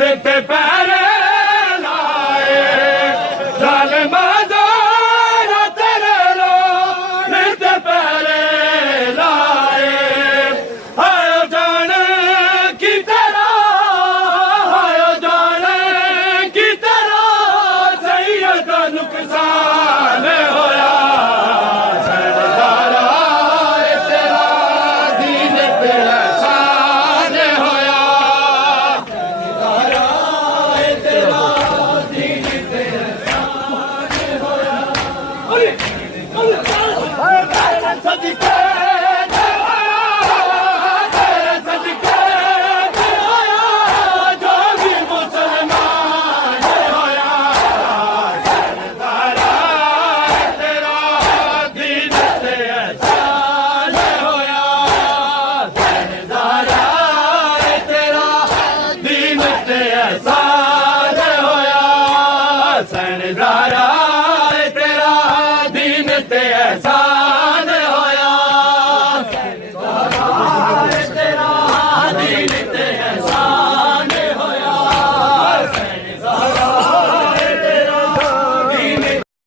रिते पैरे लाए जालिमा ज़ारा तेरे लो रिते पैरे लाए आयो जान की तरह आयो जान की तरह सैयद नुकसान होया सरदारा तेरा दीन पे एहसान होया सरदारा तेरा दीन पे एहसान होया सदके तेरे सदके जो भी मुसलमान होया सरदारा तेरा दीन पे एहसान होया सरदारा तेरा दीन पे एहसान